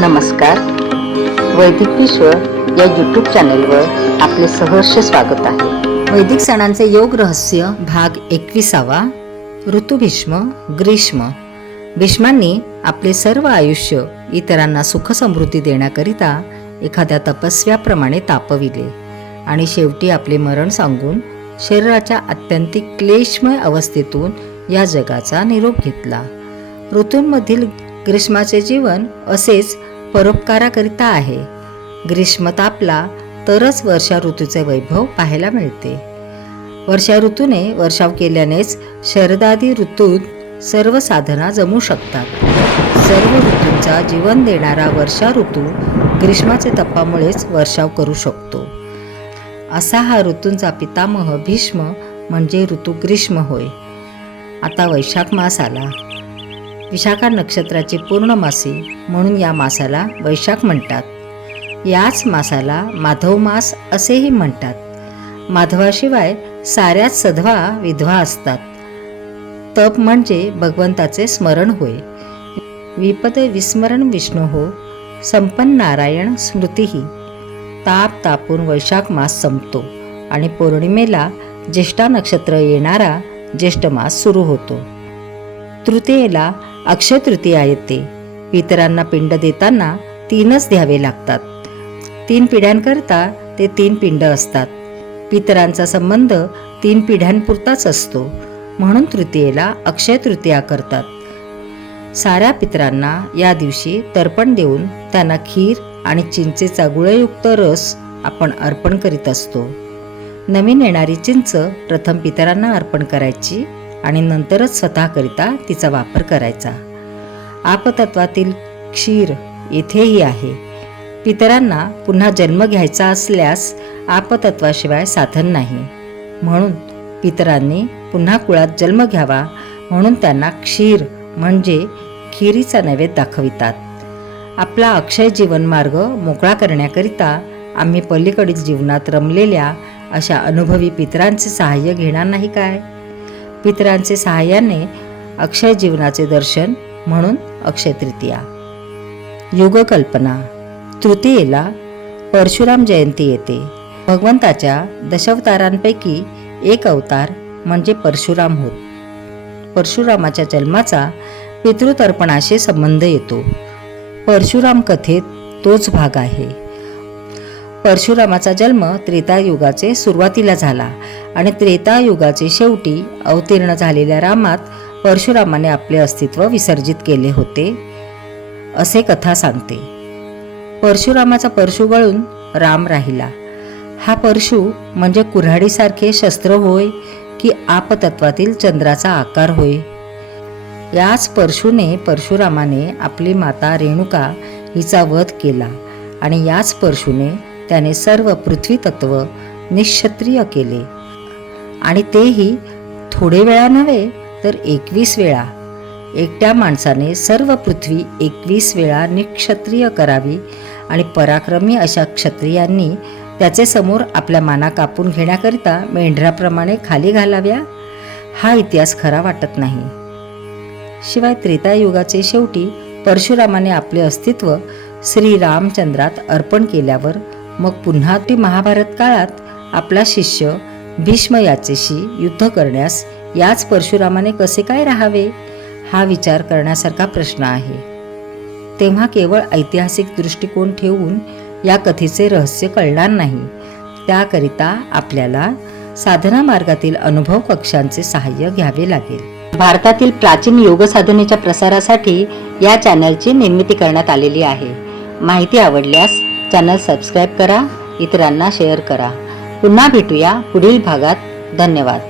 नमस्कार. वैदिक विश्व या यूट्यूब चॅनेलवर आपले सहर्ष स्वागत आहे. वैदिक सणांचे योग रहस्य भाग 21. ऋतू भीष्म ग्रीष्म. भीष्मांनी आपले सर्व आयुष्य इतरांना सुख समृद्धी देण्याकरिता एखाद्या तपस्व्याप्रमाणे तापविले आणि शेवटी आपले मरण सांगून शरीराच्या अत्यंतिक क्लेशमय अवस्थेतून या जगाचा निरोप घेतला. ऋतूंमधील ग्रीष्माचे जीवन असेच परोपकाराकरिता आहे. ग्रीष्म तापला तरच वर्षा ऋतूचे वैभव पाहायला मिळते. वर्षा ऋतूने वर्षाव केल्यानेच शरदादी ऋतूत सर्व साधना जमू शकतात. सर्व ऋतूंचा जीवन देणारा वर्षा ऋतू ग्रीष्माचे तपामुळेच वर्षाव करू शकतो. असा हा ऋतूंचा पितामह भीष्म म्हणजे ऋतू ग्रीष्म होय. आता वैशाख मास आला. विशाखा नक्षत्राची पूर्णमासी म्हणून या मासाला वैशाख म्हणतात. याच मासाला माधव मास असेही म्हणतात. माधवाशिवाय साऱ्याच सधवा विधवा असतात. तप म्हणजे भगवंताचे स्मरण होय. विपद विस्मरण विष्णू हो संपन्न नारायण स्मृतीही. ताप तापून वैशाख मास संपतो आणि पौर्णिमेला ज्येष्ठा नक्षत्र येणारा ज्येष्ठ मास सुरू होतो. तृतीयेला अक्षय तृतीया येते. पितरांना पिंड देताना 3च द्यावे लागतात. 3 पिढ्यांकरता ते 3 पिंड असतात. पितरांचा संबंध 3 पिढ्यांपुरताच असतो म्हणून तृतीयेला अक्षय तृतीया करतात. साऱ्या पितरांना या दिवशी तर्पण देऊन त्यांना खीर आणि चिंचेचा गुळयुक्त रस आपण अर्पण करीत असतो. नवीन येणारी चिंच प्रथम पितरांना अर्पण करायची आणि नंतरच स्वतःकरिता तिचा वापर करायचा. आपतत्वातील क्षीर येथेही आहे. पितरांना पुन्हा जन्म घ्यायचा असल्यास आपतत्वाशिवाय साधन नाही. म्हणून पितरांनी पुन्हा कुळात जन्म घ्यावा म्हणून त्यांना क्षीर म्हणजे खिरीचा नैवेद्य दाखवितात. आपला अक्षय जीवनमार्ग मोकळा करण्याकरिता आम्ही पलीकडील जीवनात रमलेल्या अशा अनुभवी पितरांचे सहाय्य घेणार नाही काय? पितरांचे सहाय्याने अक्षय जीवनाचे दर्शन म्हणून अक्षय तृतीया. युगकल्पना. तृतीयेला परशुराम जयंती येते. भगवंताच्या दशावतारांपैकी एक अवतार म्हणजे परशुराम होत. परशुरामाच्या जन्माचा पितृतर्पणाशी संबंध येतो. परशुराम कथेत तोच भाग आहे. परशुरामाचा जन्म त्रेतायुगाचे सुरुवातीला झाला आणि त्रेतायुगाचे शेवटी अवतीर्ण झालेल्या रामात परशुरामाने आपले अस्तित्व विसर्जित केले होते असे कथा सांगते. परशुरामाचा परशु गळून राम राहिला. हा परशु म्हणजे कुऱ्हाडीसारखे शस्त्र होय की आपतत्वातील चंद्राचा आकार होय? याच परशुने परशुरामाने आपली माता रेणुका हिचा वध केला आणि याच परशुने त्याने सर्व पृथ्वी तत्व निश्क्षत्रिय केले आणि तेही थोडे वेळा नव्हे तर 21 वेळा. एकट्या माणसाने सर्व पृथ्वी 21 वेळा निक्षत्रिय करावी आणि पराक्रमी अशा क्षत्रियांनी त्याचे समोर आपल्या माना कापून घेण्याकरिता मेंढराप्रमाणे खाली घालाव्या. हा इतिहास खरा वाटत नाही. शिवाय त्रेतायुगाचे शेवटी परशुरामाने आपले अस्तित्व श्री रामचंद्रात अर्पण केल्यावर मग पुन्हा ती महाभारत काळात आपला शिष्य भीष्म याचेशी युद्ध करण्यास याच परशुरामाने कसे काय राहावे हा विचार करण्यासारखा प्रश्न आहे. तेव्हा केवळ ऐतिहासिक दृष्टिकोन ठेवून या कथेचे रहस्य कळणार नाही. त्याकरिता आपल्याला साधना मार्गातील अनुभव कक्षांचे सहाय्य घ्यावे लागेल. भारतातील प्राचीन योग साधनेच्या प्रसारासाठी या चॅनलची निर्मिती करण्यात आलेली आहे. माहिती आवडल्यास चॅनल सबस्क्राईब करा, इतरांना शेअर करा. पुन्हा भेटूया पुढील भागात. धन्यवाद.